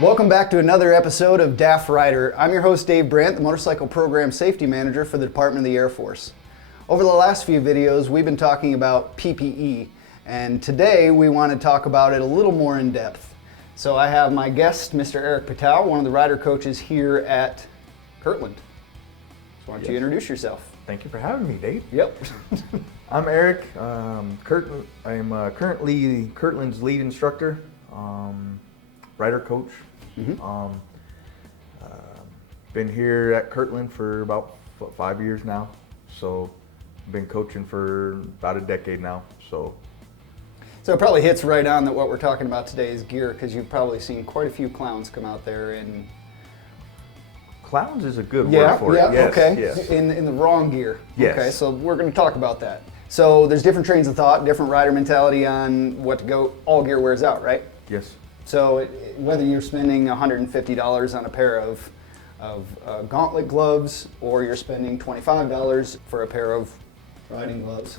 Welcome back to another episode of DAFRider. I'm your host, Dave Brandt, the Motorcycle Program Safety Manager for the Department of the Air Force. Over the last few videos, we've been talking about PPE, and today we want to talk about it a little more in depth. So I have my guest, Mr. Eric Patel, one of the rider coaches here at Kirtland. So why don't you introduce yourself? Thank you for having me, Dave. Yep. I'm Eric. I'm currently Kirtland's lead instructor, rider coach. Been here at Kirtland for about 5 years now, so been coaching for about a decade now. So it probably hits right on that what we're talking about today is gear, because you've probably seen quite a few clowns come out there and clowns is a good word for it. Yes, okay. Yes. In the wrong gear. Yes. Okay, so we're going to talk about that. So there's different trains of thought, different rider mentality on what to go. All gear wears out, right? Yes. So whether you're spending $150 on a pair of gauntlet gloves, or you're spending $25 for a pair of riding gloves,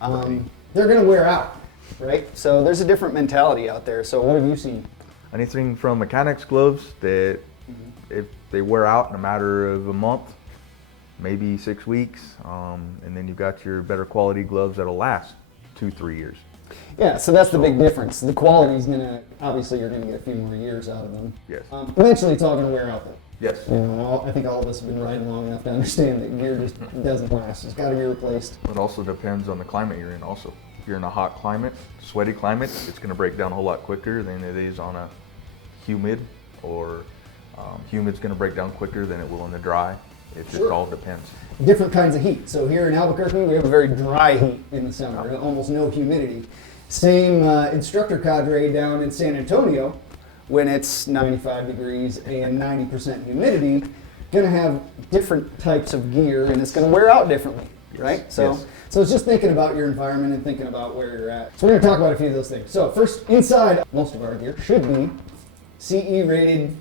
they're going to wear out, right? So there's a different mentality out there. So what have you seen? Anything from mechanics gloves that if they wear out in a matter of a month, maybe 6 weeks, and then you've got your better quality gloves that'll last 2-3 years. Yeah, so that's the big difference. The quality is going to, obviously you're going to get a few more years out of them. Yes. Eventually it's all going to wear out though. Yes. You know, I think all of us have been riding long enough to understand that gear just doesn't last. It's got to be replaced. It also depends on the climate you're in also. If you're in a hot climate, sweaty climate, it's going to break down a whole lot quicker than it is on a humid, or humid's going to break down quicker than it will in the dry. It just all depends. Different kinds of heat. So here in Albuquerque, we have a very dry heat in the summer, almost no humidity. Same instructor cadre down in San Antonio, when it's 95 degrees and 90% humidity, going to have different types of gear, and it's going to wear out differently, right? So it's just thinking about your environment and thinking about where you're at. So we're going to talk about a few of those things. So first, inside, most of our gear should be CE rated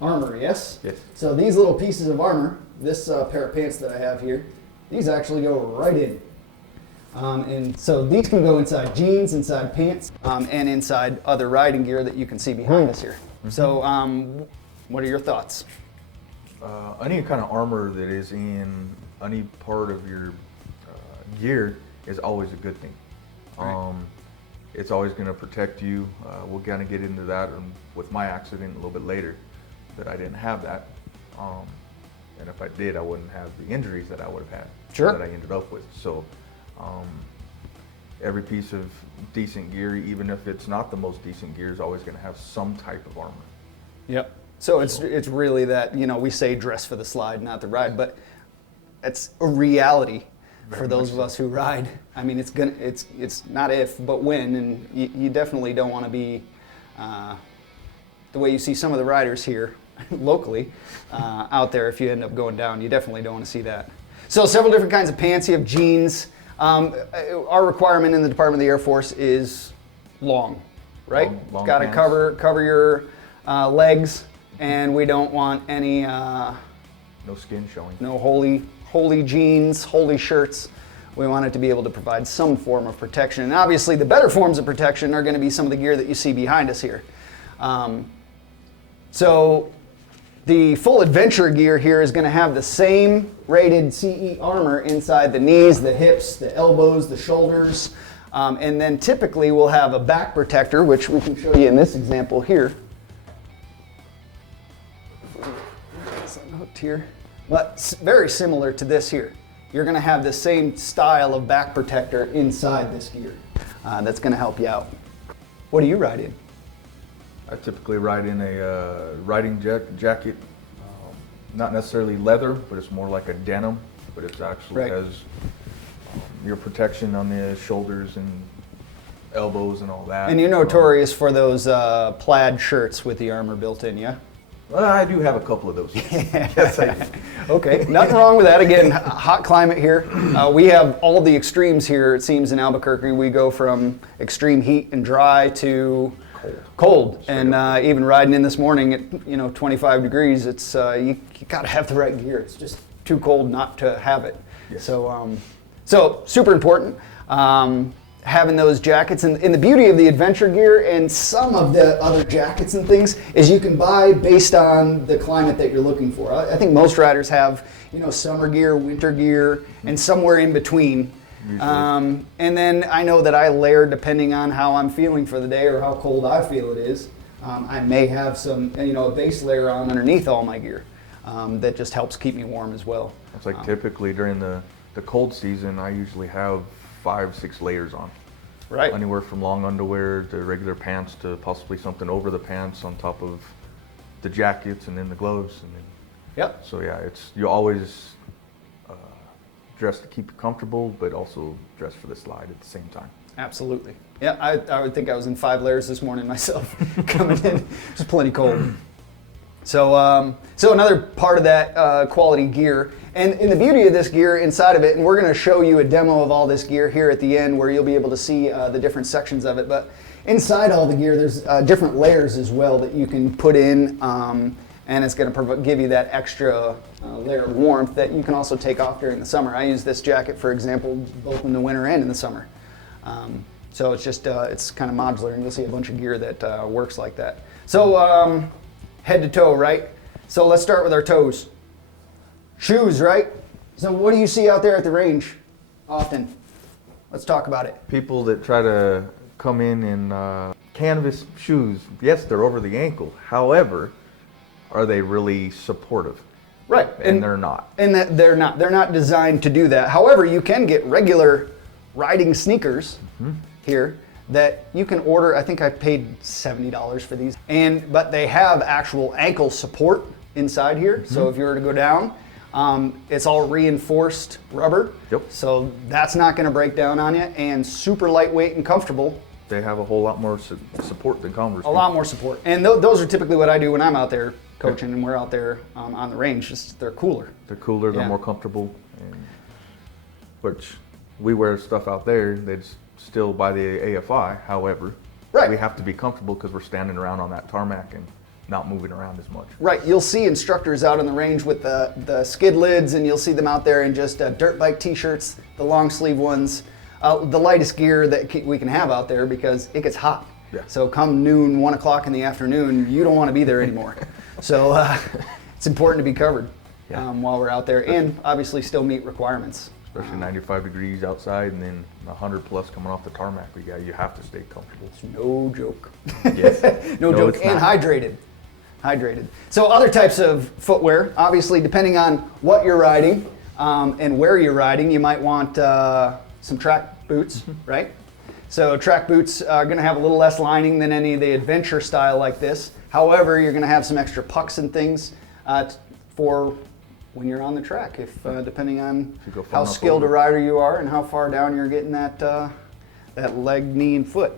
armor, yes? Yes. So these little pieces of armor, this pair of pants that I have here, these actually go right in. And so these can go inside jeans, inside pants, and inside other riding gear that you can see behind us here. So what are your thoughts? Any kind of armor that is in any part of your gear is always a good thing. Right. It's always going to protect you. We'll kind of get into that with my accident a little bit later, that I didn't have that. And if I did, I wouldn't have the injuries that I would have had, that I ended up with. So every piece of decent gear, even if it's not the most decent gear, is always going to have some type of armor. Yep. So it's really that, you know, we say dress for the slide, not the ride, but it's a reality for those of us who ride. I mean, it's not if, but when, and you definitely don't want to be the way you see some of the riders here locally out there. If you end up going down, you definitely don't want to see that. So several different kinds of pants. You have jeans. Our requirement in the Department of the Air Force is long, right? Long Got to cover your legs, and we don't want any no skin showing. No holy jeans, holy shirts. We want it to be able to provide some form of protection. And obviously the better forms of protection are going to be some of the gear that you see behind us here. So the full adventure gear here is going to have the same rated CE armor inside the knees, the hips, the elbows, the shoulders, and then typically we'll have a back protector, which we can show you in this example here. It's hooked here, but very similar to this here. You're going to have the same style of back protector inside this gear. That's going to help you out. What do you ride in? I typically ride in a riding jacket, not necessarily leather, but it's more like a denim, but it actually has your protection on the shoulders and elbows and all that. And you're notorious for those plaid shirts with the armor built in, yeah? Well, I do have a couple of those. Yes, I do. Okay, nothing wrong with that. Again, hot climate here. We have all the extremes here, it seems, in Albuquerque. We go from extreme heat and dry to cold. And even riding in this morning at 25 degrees, it's you got to have the right gear. It's just too cold not to have it. Yes. So super important. having those jackets. And the beauty of the adventure gear and some of the other jackets and things is you can buy based on the climate that you're looking for. I think most riders have, summer gear, winter gear, and somewhere in between. And then I know that I layer depending on how I'm feeling for the day or how cold I feel it is. I may have some, a base layer on underneath all my gear that just helps keep me warm as well. It's like typically during the cold season, I usually have 5-6 layers on. Right. Anywhere from long underwear to regular pants to possibly something over the pants on top of the jackets and then the gloves. And then, yep. So yeah, you always dress to keep you comfortable, but also dress for the slide at the same time. Absolutely. Yeah, I would think I was in 5 layers this morning myself coming in. It's plenty cold. So another part of that quality gear, and the beauty of this gear inside of it, and we're going to show you a demo of all this gear here at the end where you'll be able to see the different sections of it, but inside all the gear there's different layers as well that you can put in, and it's going to give you that extra layer of warmth that you can also take off during the summer. I use this jacket, for example, both in the winter and in the summer. So it's just, it's kind of modular, and you'll see a bunch of gear that works like that. So head to toe, right? So let's start with our toes. Shoes, right? So what do you see out there at the range often? Let's talk about it. People that try to come in canvas shoes, yes, they're over the ankle. However, are they really supportive? Right. And they're not. And they're not. They're not designed to do that. However, you can get regular riding sneakers here that you can order. I think I paid $70 for these. But they have actual ankle support inside here. So if you were to go down, it's all reinforced rubber. Yep. So that's not going to break down on you, and super lightweight and comfortable. They have a whole lot more support than Converse. A lot more support. And those are typically what I do when I'm out there coaching and we're out there on the range. Just, they're cooler. They're cooler, they're more comfortable. Which we wear stuff out there that's still by the AFI. However, we have to be comfortable because we're standing around on that tarmac and not moving around as much. Right. You'll see instructors out on the range with the skid lids, and you'll see them out there in just dirt bike t-shirts, the long sleeve ones, the lightest gear that we can have out there because it gets hot. Yeah. So come noon, 1 o'clock in the afternoon, you don't want to be there anymore. So it's important to be covered while we're out there, and obviously still meet requirements. Especially 95 degrees outside and then 100 plus coming off the tarmac. You have to stay comfortable. It's no joke. Yes. No joke. And hydrated. So other types of footwear, obviously depending on what you're riding and where you're riding, you might want some track boots, right? So track boots are going to have a little less lining than any of the adventure style like this. However, you're going to have some extra pucks and things for when you're on the track, depending on how skilled a rider you are and how far down you're getting that leg, knee, and foot.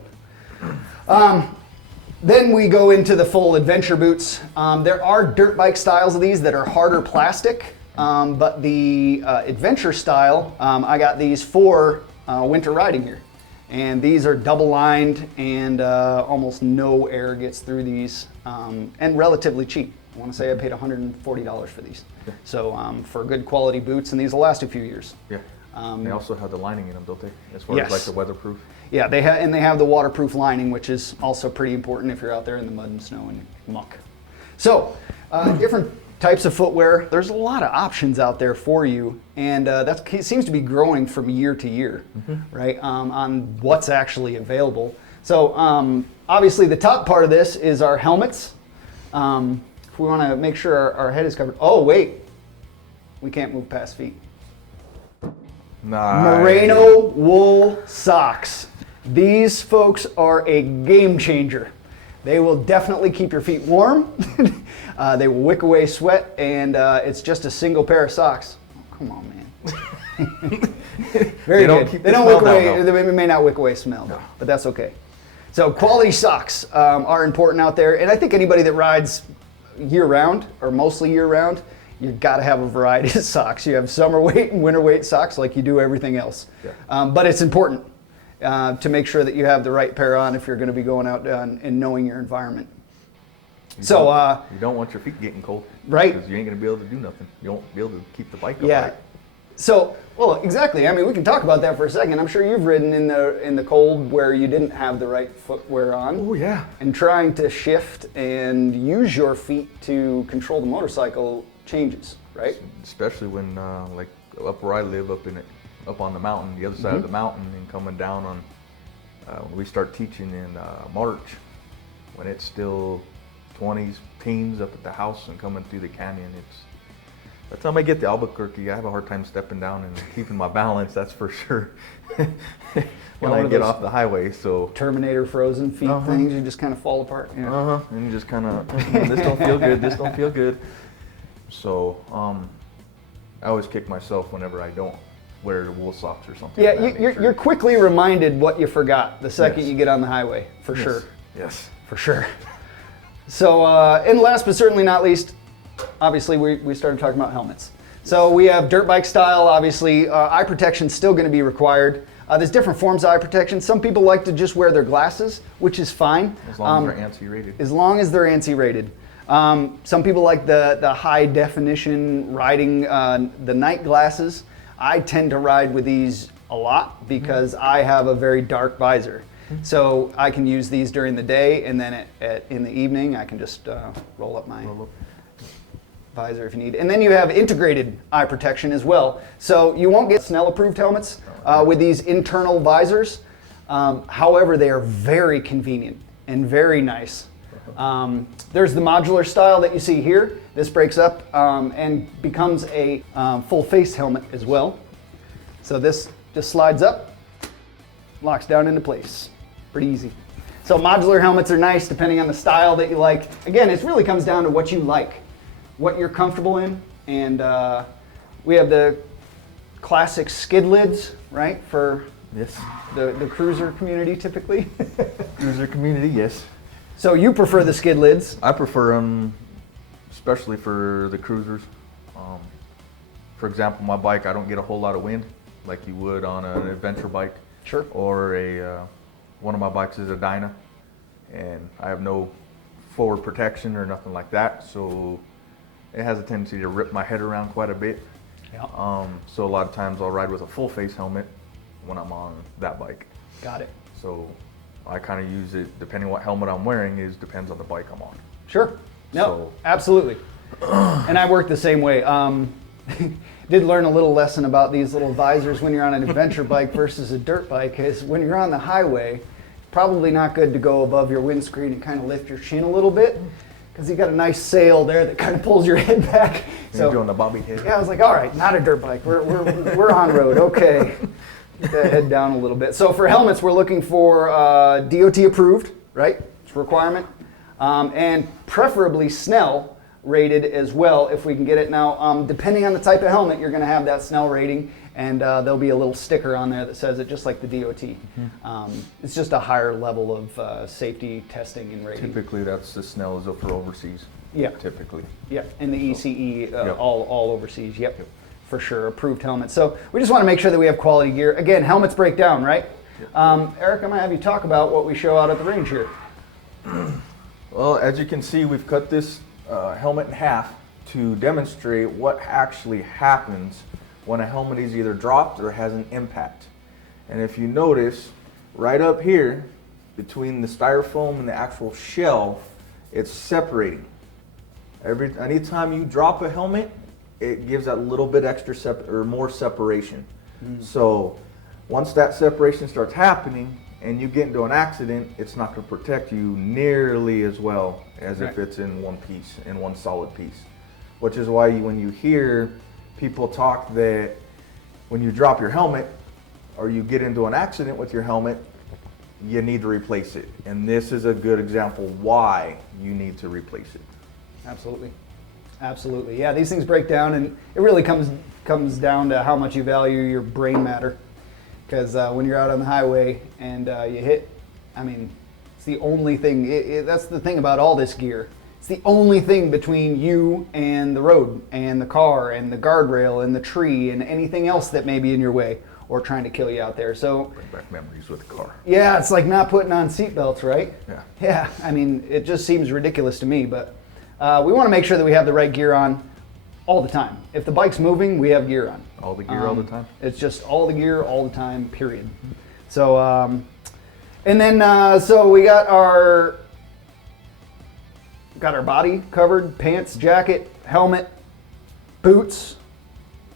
Then we go into the full adventure boots. There are dirt bike styles of these that are harder plastic, but the adventure style, I got these for winter riding here. And these are double lined, and almost no air gets through these, and relatively cheap. I want to say I paid $140 for these. Yeah. So for good quality boots, and these will last a few years. Yeah. They also have the lining in them, don't they? As far as like the weatherproof. Yeah, they have the waterproof lining, which is also pretty important if you're out there in the mud and snow and muck. So different types of footwear. There's a lot of options out there for you, and that seems to be growing from year to year, right? On what's actually available. So obviously the top part of this is our helmets. If we want to make sure our head is covered. Oh wait, we can't move past feet. Nice. Merino wool socks. These folks are a game changer. They will definitely keep your feet warm. They will wick away sweat, and it's just a single pair of socks. Oh, come on, man. Very good. They don't wick away. They may not wick away smell, but that's okay. So quality socks are important out there, and I think anybody that rides year-round or mostly year-round, you've got to have a variety of socks. You have summer weight and winter weight socks like you do everything else. Yeah. But it's important to make sure that you have the right pair on if you're going to be going out and knowing your environment. You don't want your feet getting cold. Right. Because you ain't going to be able to do nothing. You won't be able to keep the bike up. Right. So, well, exactly. I mean, we can talk about that for a second. I'm sure you've ridden in the cold where you didn't have the right footwear on. Oh yeah. And trying to shift and use your feet to control the motorcycle changes, right? Especially when like up where I live, up on the mountain, the other side of the mountain, and coming down on when we start teaching in March, when it's still 20s, teens up at the house and coming through the canyon. By the time I get to Albuquerque, I have a hard time stepping down and keeping my balance, that's for sure. When I get off the highway, so. Terminator frozen feet things, you just kind of fall apart. Yeah. And you just kind of, this don't feel good, this don't feel good. So, I always kick myself whenever I don't wear wool socks or something. Yeah, you're quickly reminded what you forgot the second you get on the highway, for sure. Yes. For sure. So, and last but certainly not least, obviously we started talking about helmets. So we have dirt bike style, obviously. Eye protection is still going to be required. There's different forms of eye protection. Some people like to just wear their glasses, which is fine. As long as they're ANSI rated. As long as they're ANSI rated. Some people like the high definition riding the night glasses. I tend to ride with these a lot because I have a very dark visor. So I can use these during the day, and then in the evening I can just roll up my visor if you need. And then you have integrated eye protection as well. So you won't get Snell approved helmets with these internal visors. However, they are very convenient and very nice. There's the modular style that you see here. This breaks up and becomes a full face helmet as well. So this just slides up, locks down into place. Pretty easy. So modular helmets are nice depending on the style that you like. Again, it really comes down to what you like, what you're comfortable in. And we have the classic skid lids, right, for the cruiser community typically. Cruiser community, yes. So you prefer the skid lids? I prefer them, especially for the cruisers. For example, my bike, I don't get a whole lot of wind like you would on an adventure bike. Sure. Or one of my bikes is a Dyna, and I have no forward protection or nothing like that, so it has a tendency to rip my head around quite a bit. Yeah. So a lot of times I'll ride with a full face helmet when I'm on that bike. Got it. So I kind of use it, depending what helmet I'm wearing, depends on the bike I'm on. Sure. No, absolutely. And I work the same way. Did learn a little lesson about these little visors when you're on an adventure bike versus a dirt bike, is when you're on the highway, probably not good to go above your windscreen and kind of lift your chin a little bit, because you got a nice sail there that kind of pulls your head back. You're doing the bobby head. Yeah, I was like, all right, not a dirt bike. We're on road. Okay. Get that head down a little bit. So for helmets, we're looking for DOT approved, right? It's a requirement. And preferably Snell rated as well if we can get it. Now, depending on the type of helmet, you're going to have that Snell rating, and there'll be a little sticker on there that says it, just like the DOT. It's just a higher level of safety testing and rating. Typically, that's the Snell is for overseas. Yeah. Typically. Yeah, and the ECE all overseas. Yep. For sure, approved helmets. So we just want to make sure that we have quality gear. Again, helmets break down, right? Eric, I'm going to have you talk about what we show out at the range here. Well, as you can see, we've cut this helmet in half to demonstrate what actually happens when a helmet is either dropped or has an impact. And if you notice, right up here, between the styrofoam and the actual shell, it's separating. Anytime you drop a helmet, it gives that little bit extra more separation. So once that separation starts happening and you get into an accident, it's not going to protect you nearly as well as if it's in one piece, in one solid piece. Which is why when you hear people talk that when you drop your helmet or you get into an accident with your helmet, you need to replace it. And this is a good example why you need to replace it. Absolutely. Absolutely. Yeah, these things break down, and it really comes down to how much you value your brain matter. Because when you're out on the highway and you hit, I mean, it's the only thing, that's the thing about all this gear. It's the only thing between you and the road and the car and the guardrail and the tree and anything else that may be in your way or trying to kill you out there. So bring back memories with the car. Yeah, it's like not putting on seatbelts, right? Yeah. Yeah, I mean, it just seems ridiculous to me, but we want to make sure that we have the right gear on all the time. If the bike's moving, we have gear on. All the gear all the time. It's just all the gear all the time, period. So, and then so we got our body covered, pants, jacket, helmet, boots,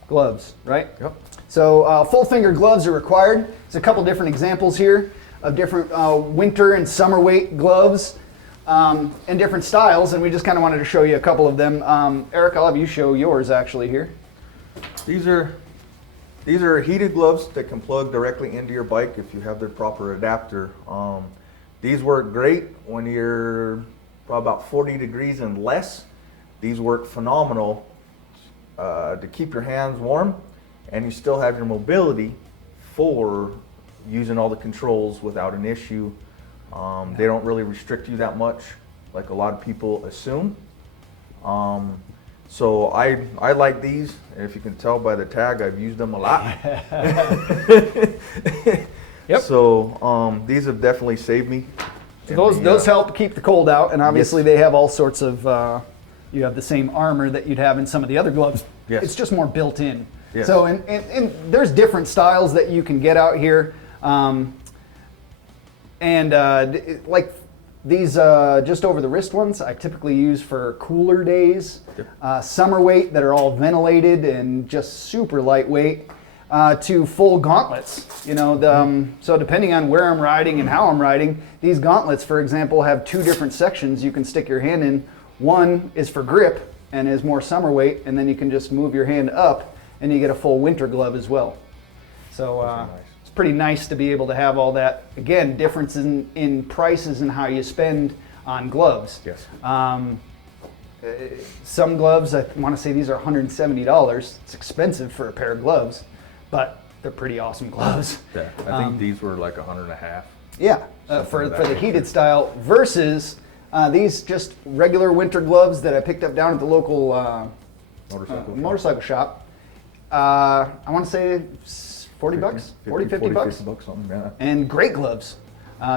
gloves, right? Yep. So full finger gloves are required. There's a couple different examples here of different winter and summer weight gloves and different styles, and we just kind of wanted to show you a couple of them. Eric, I'll have you show yours actually here. These are heated gloves that can plug directly into your bike if you have their proper adapter. These work great when you're probably about 40 degrees and less. These work phenomenal to keep your hands warm, and you still have your mobility for using all the controls without an issue. They don't really restrict you that much like a lot of people assume. So I like these, and if you can tell by the tag, I've used them a lot. Yep. So these have definitely saved me. So those help keep the cold out, and obviously yes. they have all sorts of, you have the same armor that you'd have in some of the other gloves. Yes. It's just more built in. Yes. So, and there's different styles that you can get out here. Like these just over the wrist ones, I typically use for cooler days. Yep. Summer weight that are all ventilated and just super lightweight. To full gauntlets, you know. So depending on where I'm riding and how I'm riding, these gauntlets, for example, have two different sections you can stick your hand in. One is for grip and is more summer weight, and then you can just move your hand up and you get a full winter glove as well. So nice. it's pretty nice to be able to have all that. Again, difference in prices and how you spend on gloves. Yes. Some gloves, I want to say these are $170. It's expensive for a pair of gloves, but they're pretty awesome gloves. Yeah, I think these were like $150. Yeah, for the heated style versus these just regular winter gloves that I picked up down at the local motorcycle shop. I want to say 40 bucks, 50 bucks. 50 bucks, something, yeah. And great gloves.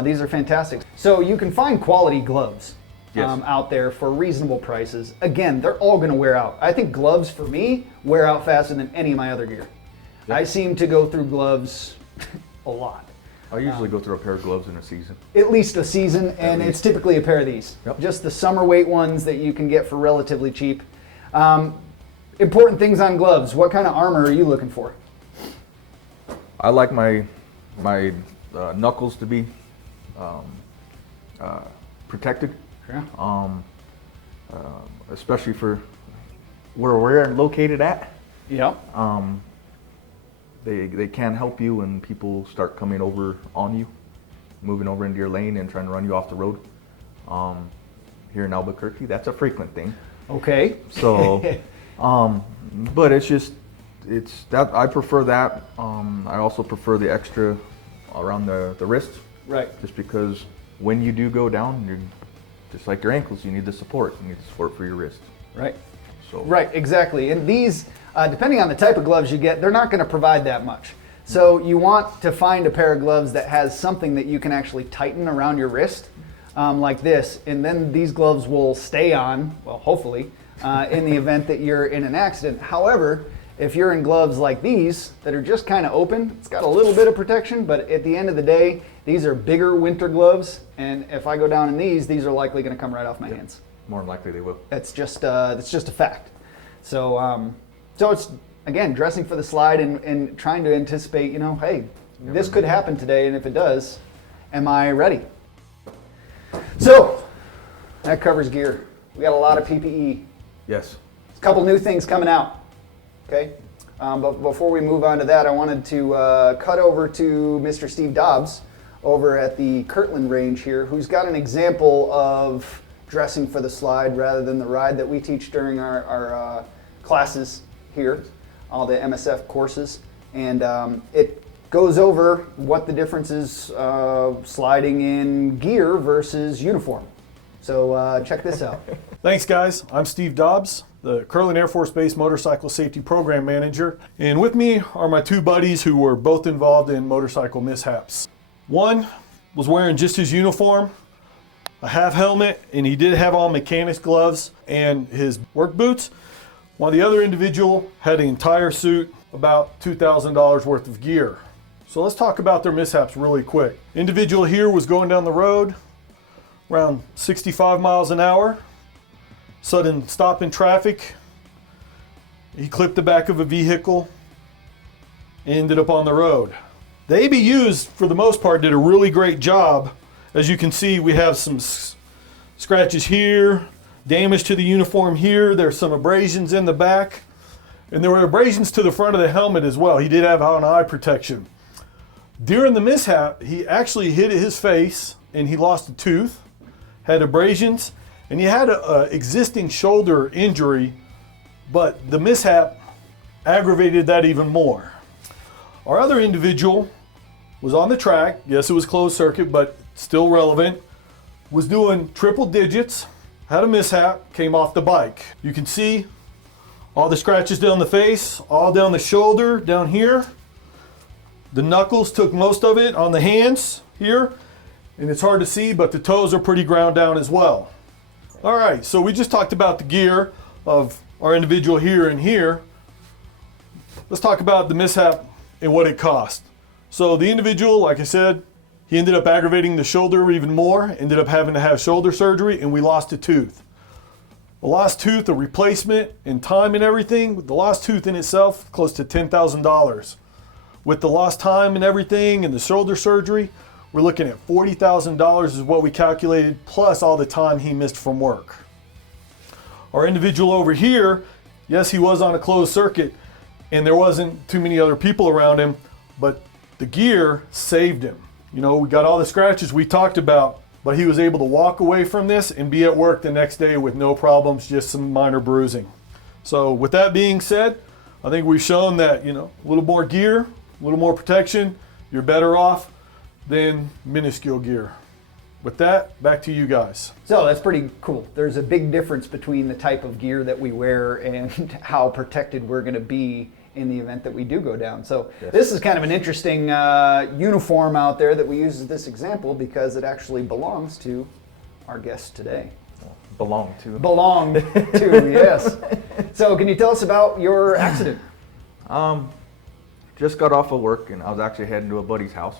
These are fantastic. So you can find quality gloves. Yes. Out there for reasonable prices. Again, they're all going to wear out. I think gloves for me wear out faster than any of my other gear. Yep. I seem to go through gloves a lot. I usually go through a pair of gloves in a season. At least a season, and it's typically a pair of these. Yep. Just the summer weight ones that you can get for relatively cheap. Important things on gloves. What kind of armor are you looking for? I like my knuckles to be protected. Yeah. Especially for where we're located at. Yep. They can help you when people start coming over on you, moving over into your lane and trying to run you off the road. Here in Albuquerque, that's a frequent thing. Okay. So, but it's that I prefer that. I also prefer the extra around the wrists. Right. Just because when you do go down, you're just like your ankles, you need the support. You need the support for your wrist. Right. So. Right, exactly. And these, depending on the type of gloves you get, they're not going to provide that much. So you want to find a pair of gloves that has something that you can actually tighten around your wrist, like this, and then these gloves will stay on, well, hopefully, in the event that you're in an accident. However, if you're in gloves like these that are just kind of open, it's got a little bit of protection, but at the end of the day, these are bigger winter gloves, and if I go down in these are likely going to come right off my hands. More than likely they will. That's just a fact. So, so it's again dressing for the slide and trying to anticipate. You know, hey, this could happen today, and if it does, am I ready? So that covers gear. We got a lot of PPE. Yes. A couple new things coming out. Okay, but before we move on to that, I wanted to cut over to Mr. Steve Dobbs over at the Kirtland range here, who's got an example of dressing for the slide rather than the ride that we teach during our classes here, all the MSF courses. And it goes over what the difference is sliding in gear versus uniform. So check this out. Thanks, guys. I'm Steve Dobbs, the Kirtland Air Force Base Motorcycle Safety Program Manager. And with me are my two buddies who were both involved in motorcycle mishaps. One was wearing just his uniform, a half helmet, and he did have on mechanics gloves and his work boots, while the other individual had an entire suit about $2,000 worth of gear. So let's talk about their mishaps really quick. Individual here was going down the road around 65 miles an hour. Sudden stop in traffic. He clipped the back of a vehicle, ended up on the road. The ABUs, for the most part, did a really great job. As you can see, we have some scratches here, damage to the uniform here. There's some abrasions in the back, and there were abrasions to the front of the helmet as well. He did have on eye protection. During the mishap, he actually hit his face and he lost a tooth, had abrasions, and he had an existing shoulder injury, but the mishap aggravated that even more. Our other individual was on the track. Yes, it was closed circuit, but still relevant. Was doing triple digits, had a mishap, came off the bike. You can see all the scratches down the face, all down the shoulder, down here. The knuckles took most of it on the hands here, and it's hard to see, but the toes are pretty ground down as well. All right, so we just talked about the gear of our individual here and here. Let's talk about the mishap and what it cost. So the individual, like I said, he ended up aggravating the shoulder even more, ended up having to have shoulder surgery, and we lost a tooth. The lost tooth, a replacement, and time and everything, the lost tooth in itself, close to $10,000. With the lost time and everything and the shoulder surgery, we're looking at $40,000 is what we calculated, plus all the time he missed from work. Our individual over here, yes, he was on a closed circuit and there wasn't too many other people around him, but the gear saved him. You know, we got all the scratches we talked about, but he was able to walk away from this and be at work the next day with no problems, just some minor bruising. So with that being said, I think we've shown that, a little more gear, a little more protection, you're better off than minuscule gear. With that, back to you guys. So that's pretty cool. There's a big difference between the type of gear that we wear and how protected we're going to be in the event that we do go down. So yes. This is kind of an interesting uniform out there that we use as this example because it actually belongs to our guest today. Belonged to, yes. So can you tell us about your accident? Just got off of work and I was actually heading to a buddy's house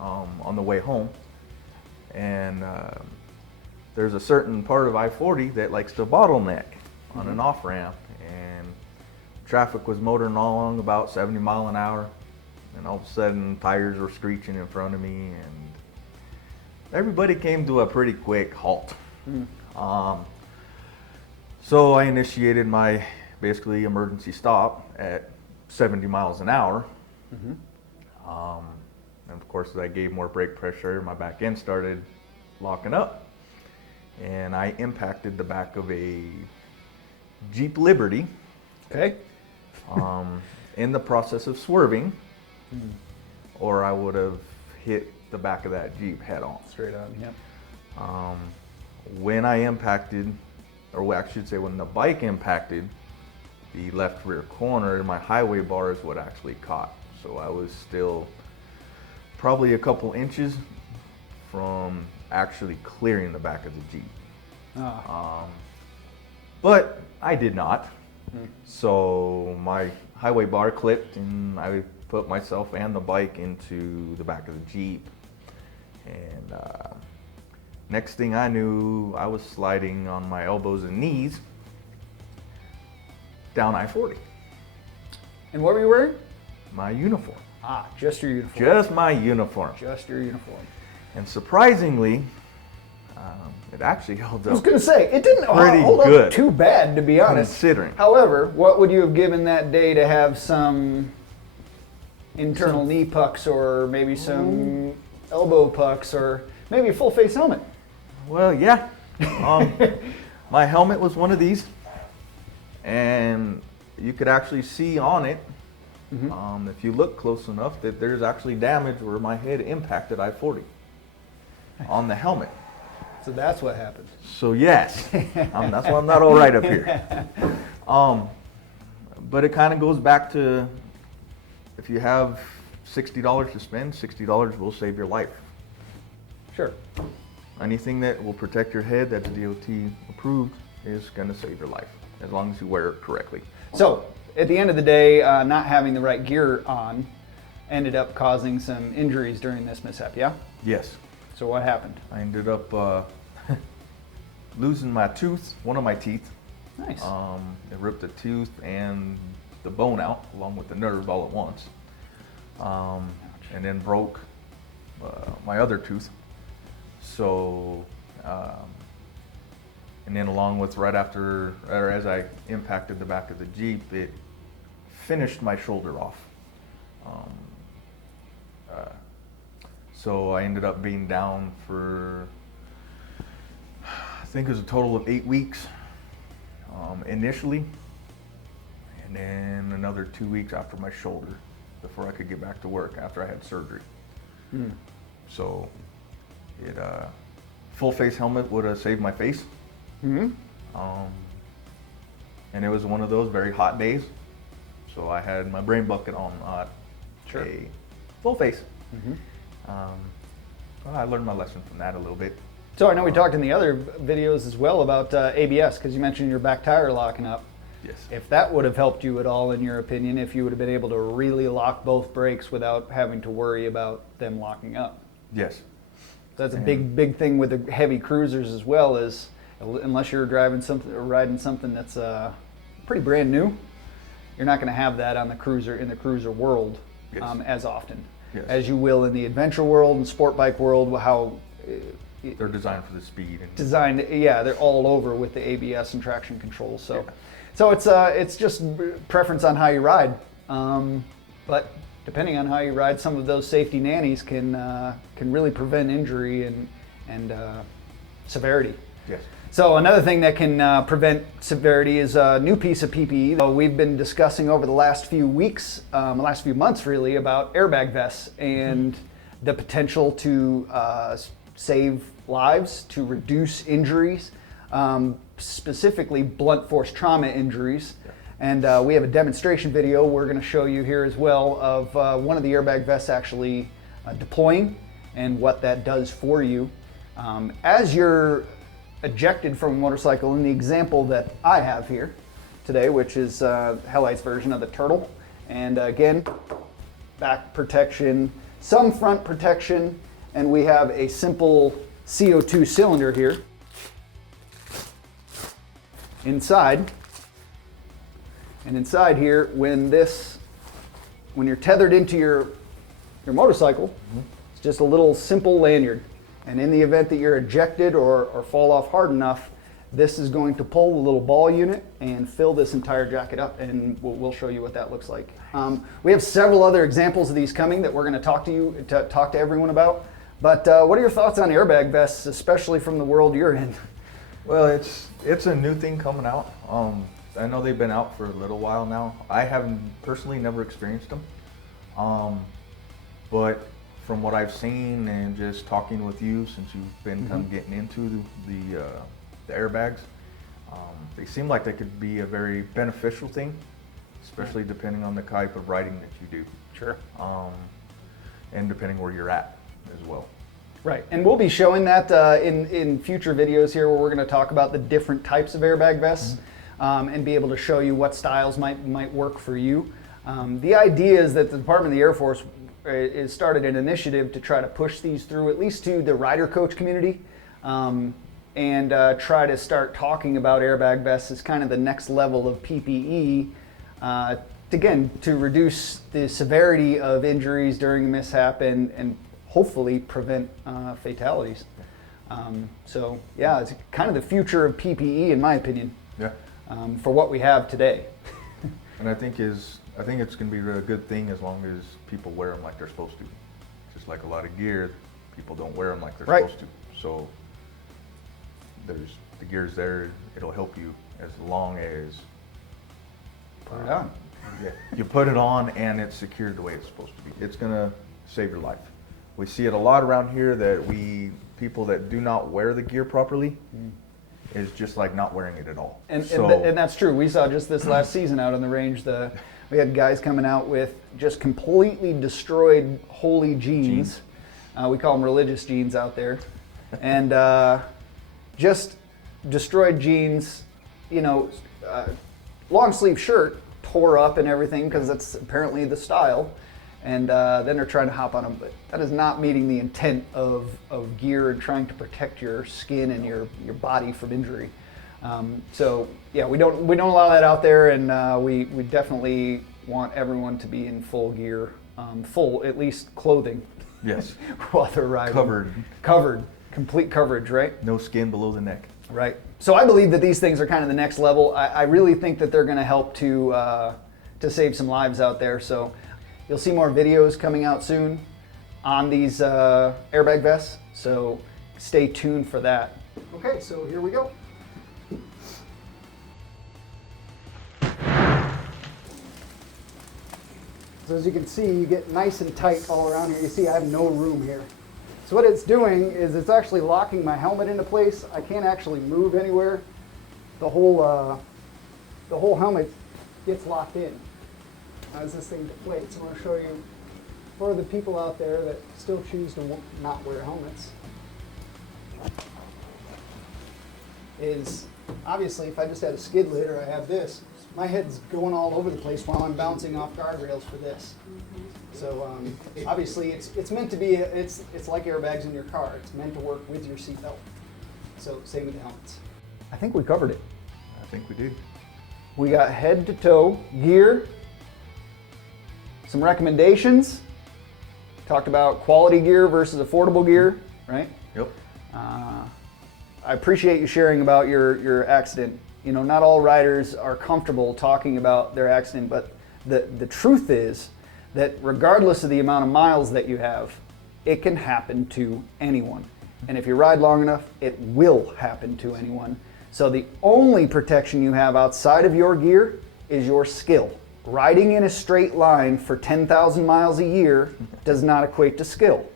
on the way home. And there's a certain part of I-40 that likes to bottleneck on an off-ramp. And traffic was motoring along about 70 miles an hour. And all of a sudden, tires were screeching in front of me. And everybody came to a pretty quick halt. So I initiated my basically emergency stop at 70 miles an hour. And of course, as I gave more brake pressure, my back end started locking up. And I impacted the back of a Jeep Liberty. Okay. In the process of swerving, or I would have hit the back of that Jeep head on. Straight on, yep. When I impacted, or I should say when the bike impacted the left rear corner, my highway bar is what actually caught. So I was still probably a couple inches from actually clearing the back of the Jeep. But I did not. So my highway bar clipped and I put myself and the bike into the back of the Jeep. And next thing I knew, I was sliding on my elbows and knees down I-40. And what were you wearing? My uniform. Just your uniform. Just my uniform. Just your uniform. And surprisingly, it actually held up. I was going to say, it didn't pretty hold good, up too bad, to be honest. Considering. However, what would you have given that day to have some internal knee pucks or maybe some elbow pucks or maybe a full face helmet? Well, yeah. My helmet was one of these, and you could actually see on it, if you look close enough, that there's actually damage where my head impacted I-40 on the helmet. So that's what happened. So yes, that's why I'm not all right up here. But it kind of goes back to, if you have $60 to spend, $60 will save your life. Sure. Anything that will protect your head that's DOT approved is going to save your life, as long as you wear it correctly. So at the end of the day, not having the right gear on ended up causing some injuries during this mishap, yeah? Yes. So what happened? I ended up losing my tooth, one of my teeth. Nice. It ripped the tooth and the bone out along with the nerve all at once. And then broke my other tooth. So, and then along with right after, or as I impacted the back of the Jeep, it finished my shoulder off. So I ended up being down for, I think it was a total of 8 weeks initially, and then another 2 weeks after my shoulder before I could get back to work after I had surgery. So it full face helmet would have saved my face. And it was one of those very hot days, so I had my brain bucket on, not a full face. Well, I learned my lesson from that a little bit. So I know we talked in the other videos as well about ABS, because you mentioned your back tire locking up. Yes. If that would have helped you at all, in your opinion, if you would have been able to really lock both brakes without having to worry about them locking up. Yes. That's a big thing with the heavy cruisers as well, is unless you're driving something or riding something that's pretty brand new, you're not going to have that on the cruiser, in the cruiser world, as often as you will in the adventure world and sport bike world. How they're designed for the speed and designed, they're all over with the ABS and traction control. So it's just preference on how you ride. But depending on how you ride, some of those safety nannies can really prevent injury and severity. Yes. So another thing that can prevent severity is a new piece of PPE. We've been discussing over the last few weeks, last few months really, about airbag vests and the potential to save lives, to reduce injuries, specifically blunt force trauma injuries. And we have a demonstration video we're going to show you here as well of one of the airbag vests actually deploying and what that does for you. As you're ejected from a motorcycle, in the example that I have here today, which is Helite's version of the Turtle. And again, back protection, some front protection, and we have a simple CO2 cylinder here. Inside, and inside here, when you're tethered into your motorcycle, it's just a little simple lanyard. And in the event that you're ejected or fall off hard enough, this is going to pull the little ball unit and fill this entire jacket up, and we'll show you what that looks like. We have several other examples of these coming that we're going to talk to everyone about. But what are your thoughts on airbag vests, especially from the world you're in? Well, it's a new thing coming out. I know they've been out for a little while now. I haven't personally never experienced them, but from what I've seen and just talking with you, since you've been kind of getting into the airbags, they seem like they could be a very beneficial thing, especially depending on the type of riding that you do. Sure. And depending where you're at as well. Right, and we'll be showing that in future videos here, where we're going to talk about the different types of airbag vests and be able to show you what styles might work for you. The idea is that the Department of the Air Force has started an initiative to try to push these through, at least to the rider coach community, and try to start talking about airbag vests as kind of the next level of PPE, again, to reduce the severity of injuries during a mishap and hopefully prevent fatalities. So yeah, it's kind of the future of PPE, in my opinion, for what we have today. And I think it's going to be a good thing as long as people wear them like they're supposed to. Just like a lot of gear, people don't wear them like they're supposed to. So there's the gear's there. It'll help you as long as put it on. You put it on and it's secured the way it's supposed to be. It's going to save your life. We see it a lot around here that people that do not wear the gear properly is just like not wearing it at all. And that's true. We saw just this last season out on the range, we had guys coming out with just completely destroyed holy jeans. We call them religious jeans out there. And just destroyed jeans, long sleeve shirt, tore up and everything because that's apparently the style. And then they're trying to hop on them, but that is not meeting the intent of gear and trying to protect your skin and your body from injury. So yeah, we don't allow that out there, and we definitely want everyone to be in full gear, full at least clothing. Yes. While they're riding. Covered, complete coverage, right? No skin below the neck. Right. So I believe that these things are kind of the next level. I really think that they're going to help to save some lives out there. So you'll see more videos coming out soon on these airbag vests. So stay tuned for that. Okay, so here we go. So as you can see, you get nice and tight all around here. You see I have no room here. So what it's doing is it's actually locking my helmet into place. I can't actually move anywhere. The whole helmet gets locked in as this thing deflates. I want to show you for the people out there that still choose to not wear helmets. Is obviously if I just had a skid lid or I have this, my head's going all over the place while I'm bouncing off guardrails for this. So obviously it's meant to be, it's like airbags in your car. It's meant to work with your seatbelt. So same with the helmets. I think we covered it. I think we did. We got head to toe gear, some recommendations, talked about quality gear versus affordable gear, right? Yep. I appreciate you sharing about your accident. You know, not all riders are comfortable talking about their accident, but the truth is that regardless of the amount of miles that you have, it can happen to anyone. And if you ride long enough, it will happen to anyone. So the only protection you have outside of your gear is your skill. Riding in a straight line for 10,000 miles a year does not equate to skill.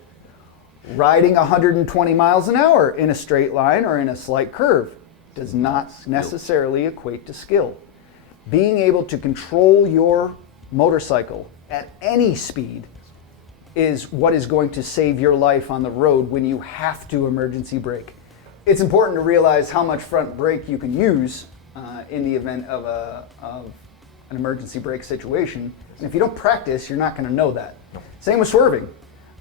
Riding 120 miles an hour in a straight line or in a slight curve does not necessarily equate to skill. Being able to control your motorcycle at any speed is what is going to save your life on the road when you have to emergency brake. It's important to realize how much front brake you can use in the event of an emergency brake situation. And if you don't practice, you're not going to know that. No. Same with swerving.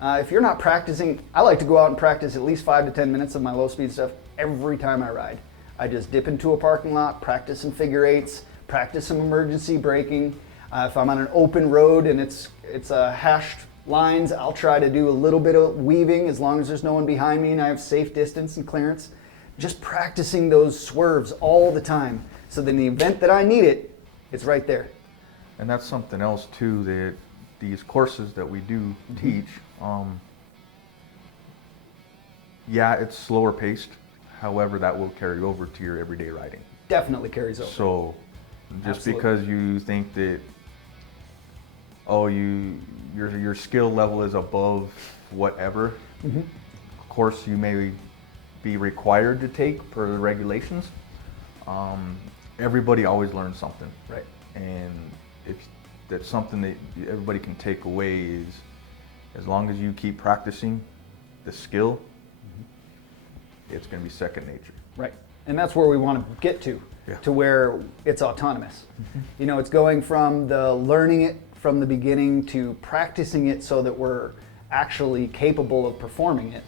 If you're not practicing, I like to go out and practice at least 5 to 10 minutes of my low speed stuff every time I ride. I just dip into a parking lot, practice some figure eights, practice some emergency braking. If I'm on an open road and it's hashed lines, I'll try to do a little bit of weaving as long as there's no one behind me and I have safe distance and clearance. Just practicing those swerves all the time so that in the event that I need it, it's right there. And that's something else too, that these courses that we do teach, yeah, it's slower paced. However, that will carry over to your everyday riding. Definitely carries over. So just Absolutely. because you think that, oh, your skill level is above whatever course you may be required to take per the regulations, everybody always learns something. Right. And if that's something that everybody can take away is, as long as you keep practicing the skill, it's going to be second nature. Right. And that's where we want to get to where it's autonomous. You know, it's going from the learning it from the beginning to practicing it so that we're actually capable of performing it.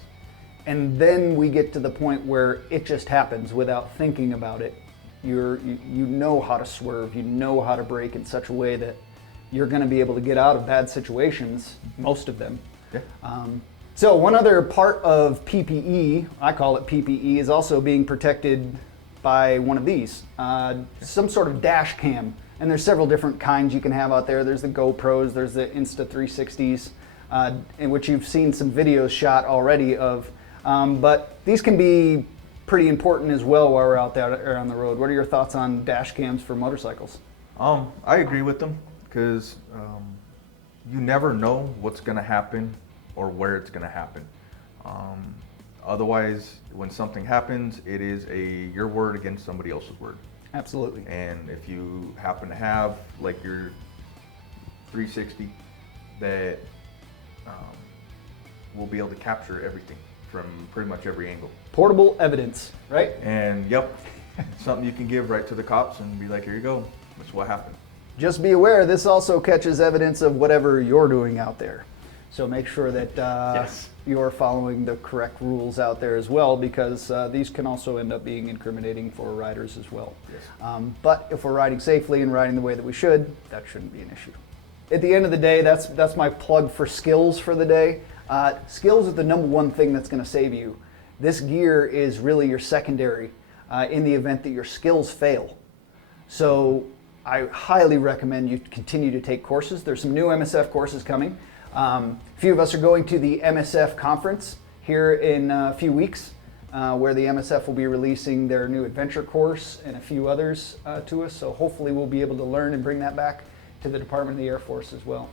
And then we get to the point where it just happens without thinking about it. You know how to swerve, you know how to brake in such a way that you're going to be able to get out of bad situations, most of them. Yeah. So one other part of PPE, I call it PPE, is also being protected by one of these, some sort of dash cam. And there's several different kinds you can have out there. There's the GoPros, there's the Insta360s, in which you've seen some videos shot already of. But these can be pretty important as well while we're out there on the road. What are your thoughts on dash cams for motorcycles? I agree with them because you never know what's going to happen or where it's going to happen. Otherwise, when something happens, it is your word against somebody else's word. Absolutely. And if you happen to have like your 360 that will be able to capture everything from pretty much every angle. Portable evidence, right? And yep, something you can give right to the cops and be like, here you go, that's what happened. just be aware this also catches evidence of whatever you're doing out there. So make sure that Yes. you're following the correct rules out there as well, because these can also end up being incriminating for riders as well. Yes. But if we're riding safely and riding the way that we should, that shouldn't be an issue. At the end of the day, that's my plug for skills for the day. Skills are the number one thing that's going to save you. This gear is really your secondary in the event that your skills fail. So I highly recommend you continue to take courses. There's some new MSF courses coming. A few of us are going to the MSF conference here in a few weeks, where the MSF will be releasing their new adventure course and a few others to us. So hopefully we'll be able to learn and bring that back to the Department of the Air Force as well.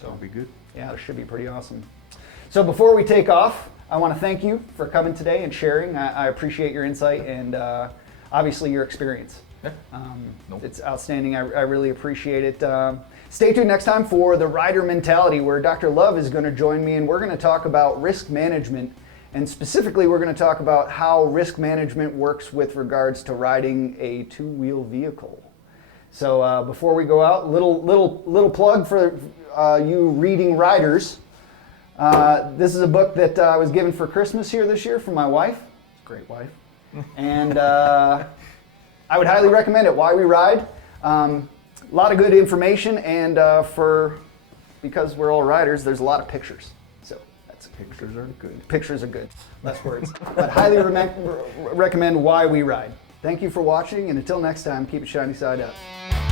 So That'll be good. yeah, it should be pretty awesome. So before we take off, I want to thank you for coming today and sharing. I appreciate your insight and obviously your experience. Yeah. Nope. It's outstanding. I really appreciate it. Stay tuned next time for the Rider Mentality, where Dr. Love is going to join me, and we're going to talk about risk management. And specifically, we're going to talk about how risk management works with regards to riding a two-wheel vehicle. So before we go out, little plug for you reading riders. This is a book that I was given for Christmas here this year from my wife. Great wife. And I would highly recommend it. Why We Ride. A lot of good information, and because we're all riders, there's a lot of pictures. So that's Pictures are good. Pictures are good. Less words. But highly recommend Why We Ride. Thank you for watching, and until next time, keep it shiny side up.